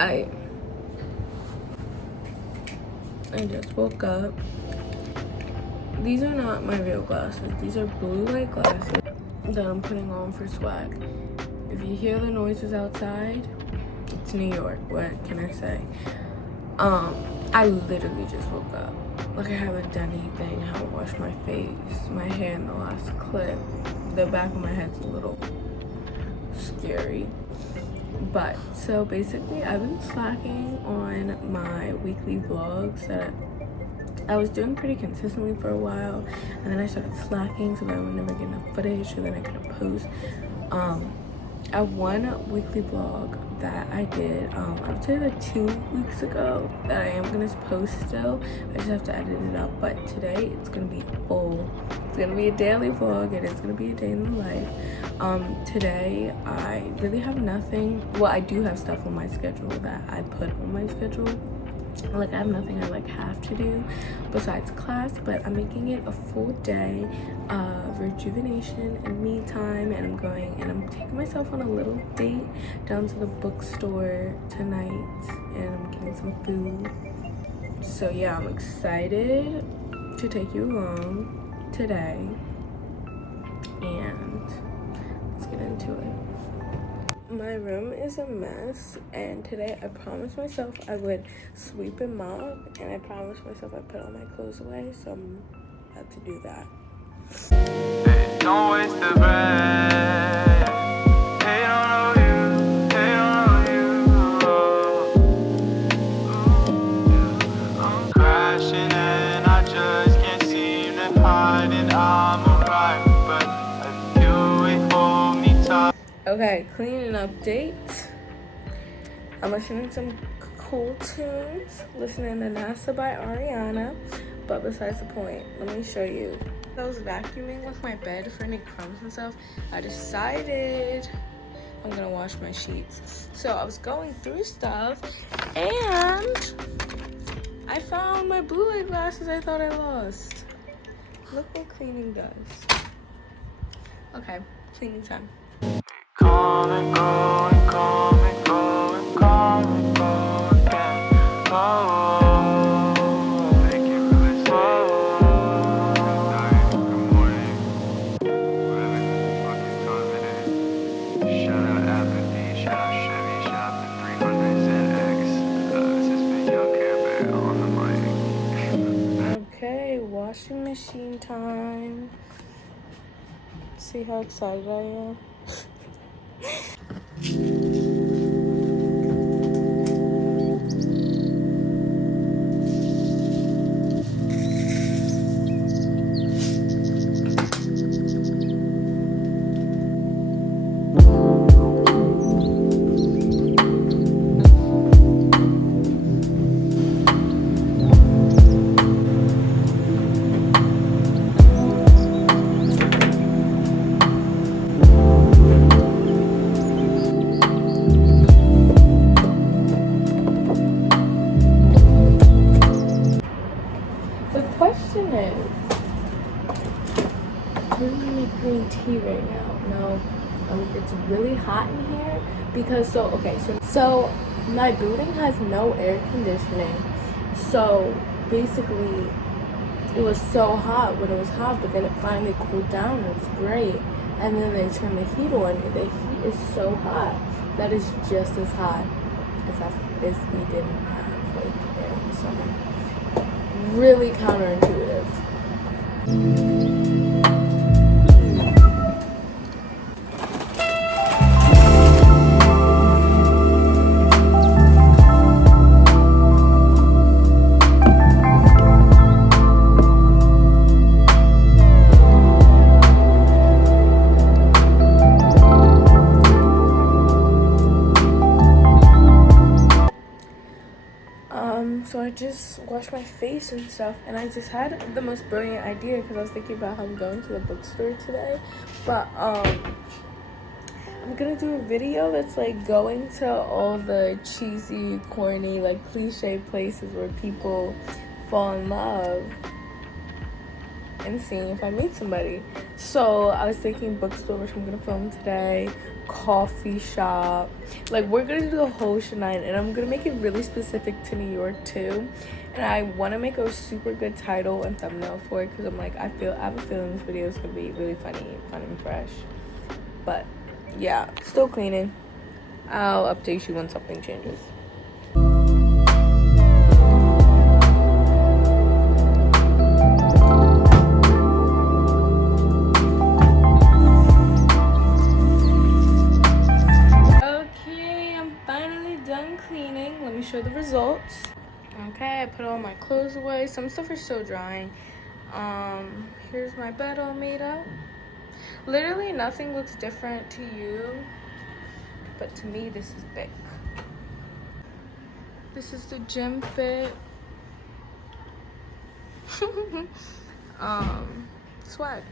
I just woke up. These are not my real glasses. These are blue light glasses that I'm putting on for swag. If you hear the noises outside, it's New York. What can I say? I literally just woke up. Like, I haven't done anything. I haven't washed my face, my hair in the last clip. The back of my head's a little scary. But so basically, I've been slacking on my weekly vlogs that I was doing pretty consistently for a while, and then I started slacking, so that I would never get enough footage, so then I couldn't post. I have one weekly vlog that I did, I would say like 2 weeks ago, that I am gonna post still. I just have to edit it up, but today it's gonna be full. It's gonna be a daily vlog, and it's gonna be a day in the life. Today I really have nothing. Well, I do have stuff on my schedule that I put on my schedule. Like, I have nothing I like have to do besides class, but I'm making it a full day of rejuvenation and me time, and I'm taking myself on a little date down to the bookstore tonight, and I'm getting some food. So yeah, I'm excited to take you along today, and let's get into it. My room is a mess, and today I promised myself I would sweep and mop, and I promised myself I'd put all my clothes away, so I'm about to do that. Hey, don't waste the breath. Hey, don't know you. Hey, don't know you. I'm crashing and I just can't seem to hide it. I'm alright, but I feel it hold me tight. Okay, cleaning update. I'm listening to some cool tunes, listening to NASA by Ariana, but besides the point, let me show you. I was vacuuming with my bed for any crumbs and stuff. I decided I'm gonna wash my sheets. So I was going through stuff, and I found my blue light glasses I thought I lost. Look what cleaning does. Okay, cleaning time. Come and go and come and go and come and go again. Oh, thank you for listening. Good night, good morning, whatever fucking time it is. Shout out Applebeat, shout out Chevy, shout out the 300ZX. This has been Young Care Bear on the mic. Okay, washing machine time. See how excited I am? Green tea right now. No, it's really hot in here because so my building has no air conditioning, so basically it was so hot when it was hot, but then it finally cooled down. It was great, and then they turned the heat on, and the heat is so hot that is just as hot as if we didn't have like air in the summer. Really counterintuitive. So I just washed my face and stuff, and I just had the most brilliant idea because I was thinking about how I'm going to the bookstore today, but I'm gonna do a video that's like going to all the cheesy, corny, like cliche places where people fall in love. and seeing if I meet somebody. So I was thinking bookstore, which I'm gonna film today, coffee shop. Like, we're gonna do the whole shenanigan, and I'm gonna make it really specific to New York too. And I want to make a super good title and thumbnail for it, because I'm like, I have a feeling this video is gonna be really funny, fun and fresh. But yeah, still cleaning. I'll update you when something changes. Okay, I'm finally done cleaning. Let me show the results. Okay, I put all my clothes away. Some stuff is still drying. Here's my bed all made up. Literally nothing looks different to you, but to me this is big. This is the gym fit. Swag.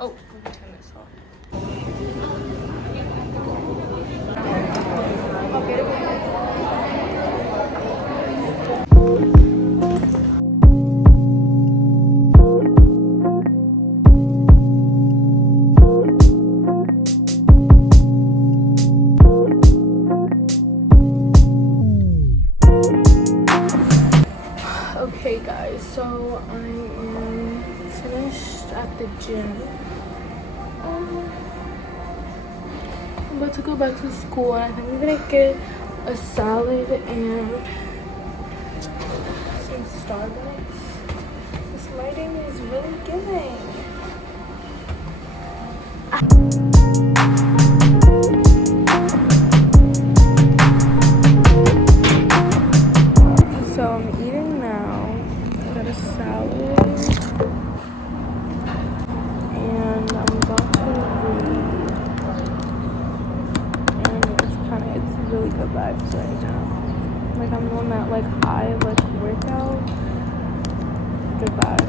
Oh, let me turn this off. Okay guys, so I am finished at the gym. I'm about to go back to school, and I think I'm gonna get a salad and some Starbucks. This lighting is really giving. So I'm eating now. I got a salad, and I'm about to read. And it's really good vibes right now. Like, I'm on that like high like workout. Good vibes.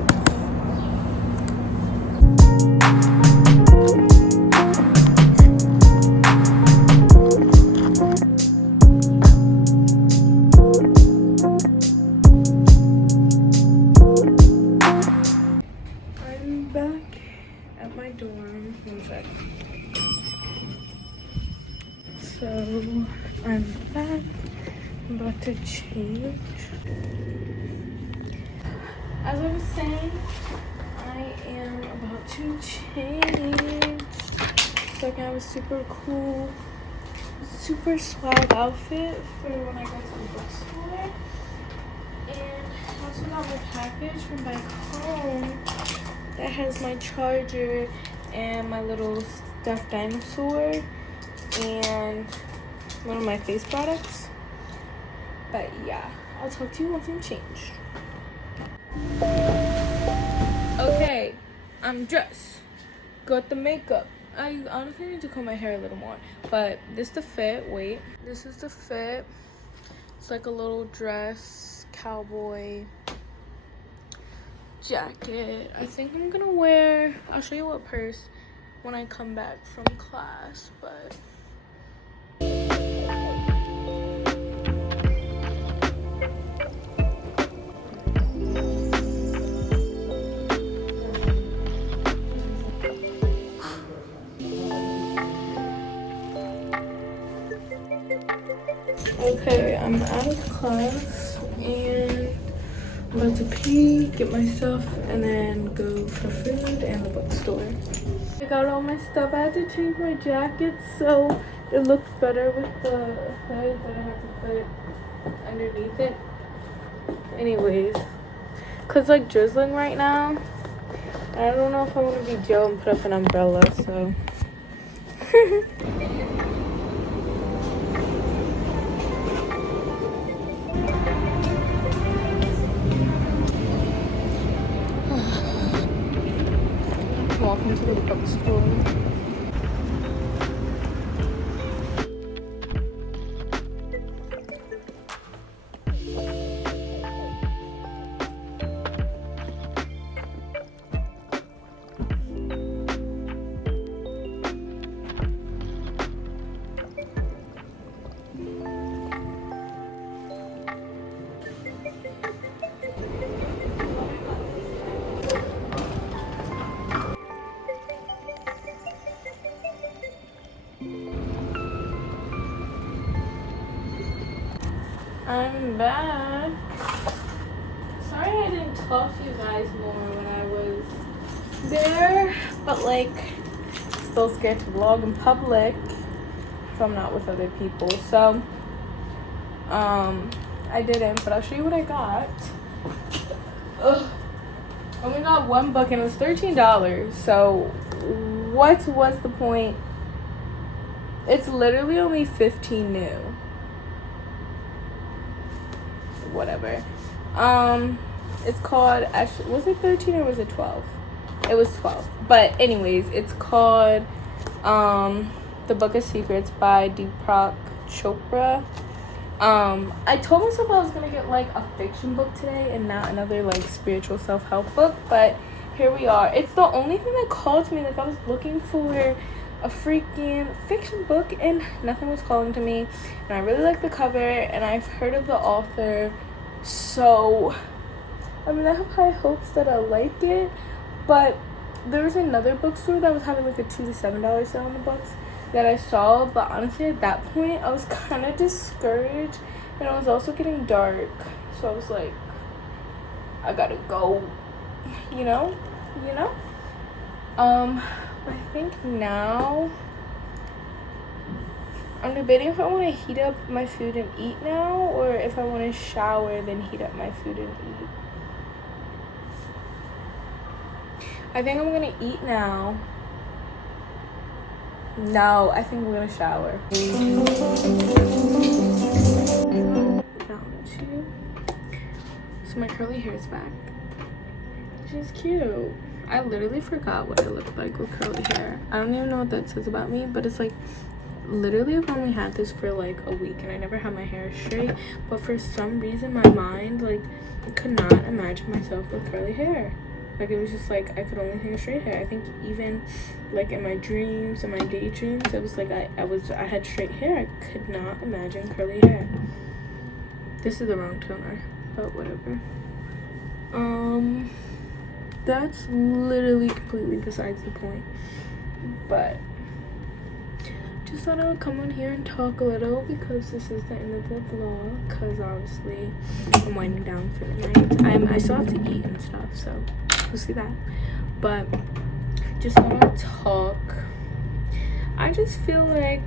I'm back at my dorm. One sec. So I'm back. I'm about to change. As I was saying, I am about to change so I can have a super cool, super swag outfit for when I go to the bookstore. And I also got my package from back home that has my charger and my little stuffed dinosaur and one of my face products. But yeah, I'll talk to you once I'm changed. Okay, I'm dressed. Got the makeup. I honestly need to comb my hair a little more. But this is the fit. Wait. This is the fit. It's like a little dress, cowboy jacket. I think I'm gonna wear, I'll show you what purse when I come back from class, but okay, I'm out of class and I'm about to pee, get my stuff, and then go for food and the bookstore. I got all my stuff. I had to change my jacket so it looks better with the hood that I have to put underneath it. Anyways, cause like drizzling right now, I don't know if I want to be Joe and put up an umbrella, so. Welcome to the bookstore. I'm back. Sorry I didn't talk to you guys more when I was there, but like, still scared to vlog in public if I'm not with other people. So, I didn't, but I'll show you what I got. Ugh. I only got one book and it was $13. So, what was the point? It's literally only 15 new. Whatever. It's called, actually, was it 13 or was it 12? It was 12. But anyways, it's called The Book of Secrets by Deepak Chopra. I told myself I was gonna get like a fiction book today and not another like spiritual self-help book, but here we are. It's the only thing that called to me. Like, I was looking for a freaking fiction book and nothing was calling to me, and I really like the cover and I've heard of the author, so I mean, I have high hopes that I'll like it. But there was another bookstore that was having like a $2 to $7 sale on the books that I saw, but honestly at that point I was kind of discouraged and it was also getting dark, so I was like, I gotta go, you know. I think now I'm debating if I want to heat up my food and eat now, or if I want to shower then heat up my food and eat. I think I'm gonna eat now. No, I think I'm gonna shower. So my curly hair is back. She's cute. I literally forgot what I looked like with curly hair. I don't even know what that says about me, but it's like, literally I've only had this for like a week and I never had my hair straight, but for some reason my mind like could not imagine myself with curly hair. Like, it was just like I could only think of straight hair. I think even like in my dreams and my daydreams, it was like I had straight hair. I could not imagine curly hair. This is the wrong toner, but whatever. That's literally completely besides the point. But just thought I would come on here and talk a little because this is the end of the vlog. Because obviously I'm winding down for the night. I still have to eat and stuff, so we'll see that. But just thought I'd talk. I just feel like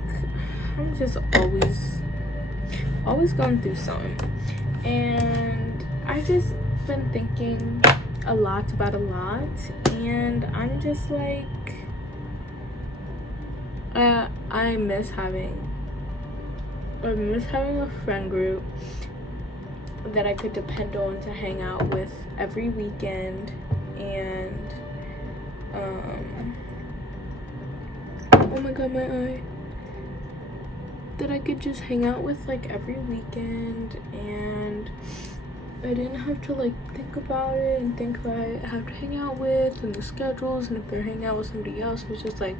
I'm just always going through something, and I just been thinking a lot about a lot, and I'm just like, I miss having a friend group that I could depend on to hang out with every weekend, and oh my god, my eye, that I could just hang out with like every weekend, and I didn't have to like think about it and think who I have to hang out with and the schedules, and if they're hanging out with somebody else, it was just like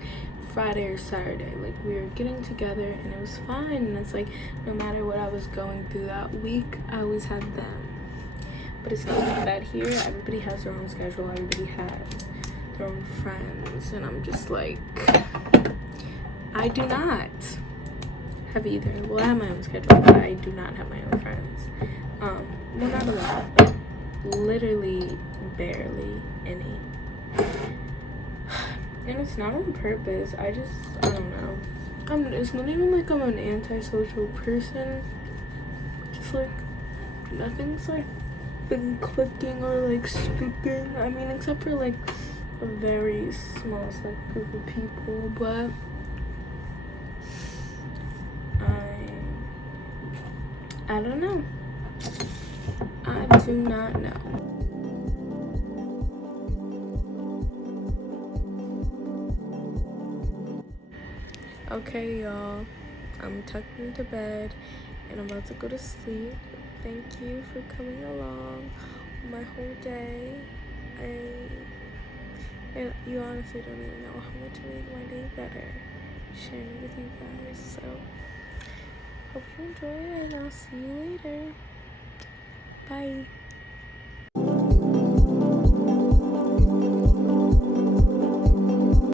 Friday or Saturday. Like, we were getting together and it was fine, and it's like no matter what I was going through that week, I always had them. But it's not like that here. Everybody has their own schedule, everybody has their own friends, and I'm just like, I do not have either. Well, I have my own schedule, but I do not have my own friends. Well, not a lot, but literally barely any. And it's not on purpose. I don't know. It's not even like I'm an antisocial person. Just like, nothing's like been clicking or like sticking. I mean, except for like a very small select group of people, but I don't know. I do not know. Okay, y'all, I'm tucked into bed and I'm about to go to sleep. Thank you for coming along my whole day. And you honestly don't even know how much it made my day better sharing with you guys. So hope you enjoy it, and I'll see you later. Bye.